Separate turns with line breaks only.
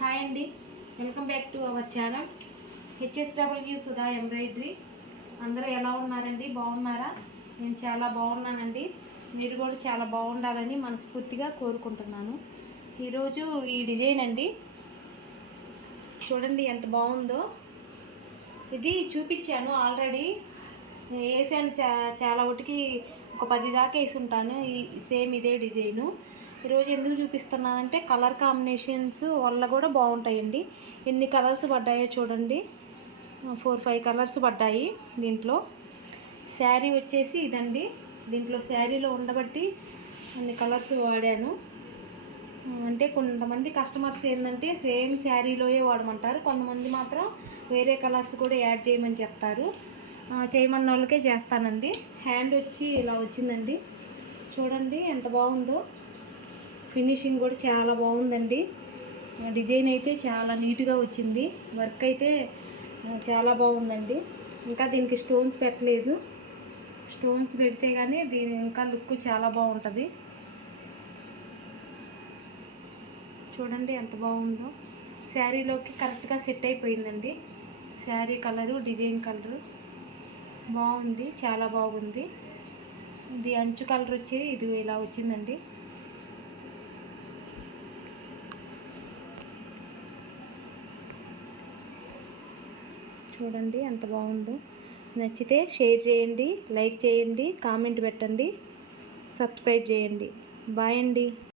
Hi అండి. Welcome back to our channel. HS W Sudha embroidery? అందరూ ఎలా ఉన్నారండి? బాగున్నారా? నేను చాలా బాగున్నానండి. మీరు కూడా చాలా బాగుండాలని మనస్ఫూర్తిగా కోరుకుంటున్నాను. ఈరోజు ఈ డిజైన్ అండి. చూడండి ఎంత బాగుందో. ఇది చూపించాను ఆల్రెడీ. వేసాను చా చాలా ఒకటికి ఒక పది దాకా వేసి ఉంటాను ఈ సేమ్ ఇదే డిజైను. ఈరోజు ఎందుకు చూపిస్తున్నానంటే కలర్ కాంబినేషన్స్ వల్ల కూడా బాగుంటాయండి. ఎన్ని కలర్స్ పడ్డాయో చూడండి. ఫోర్ ఫైవ్ కలర్స్ పడ్డాయి దీంట్లో. శారీ వచ్చేసి ఇదండి. దీంట్లో శారీలో ఉండబట్టి అన్ని కలర్స్ వాడాను. అంటే కొంతమంది కస్టమర్స్ ఏంటంటే సేమ్ శారీలోయే వాడమంటారు. కొంతమంది మాత్రం వేరే కలర్స్ కూడా యాడ్ చేయమని చెప్తారు. చేయమన్న వాళ్ళకే చేస్తానండి. హ్యాండ్ వచ్చి ఇలా వచ్చిందండి. చూడండి ఎంత బాగుందో. ఫినిషింగ్ కూడా చాలా బాగుందండి. డిజైన్ అయితే చాలా నీట్గా వచ్చింది. వర్క్ అయితే చాలా బాగుందండి. ఇంకా దీనికి స్టోన్స్ పెట్టలేదు. స్టోన్స్ పెడితే కానీ దీని ఇంకా లుక్ చాలా బాగుంటుంది. చూడండి ఎంత బాగుందో. శారీలోకి కరెక్ట్గా సెట్ అయిపోయిందండి. Sari colour design colour. బాగుంది చాలా బాగుంది. ఇది అంచు కలర్ వచ్చి ఇది ఇలా వచ్చిందండి. చూడండి ఎంత బాగుందో. నచ్చితే షేర్ చేయండి లైక్ చేయండి కామెంట్ పెట్టండి సబ్స్క్రైబ్ చేయండి. బాయ్ అండి.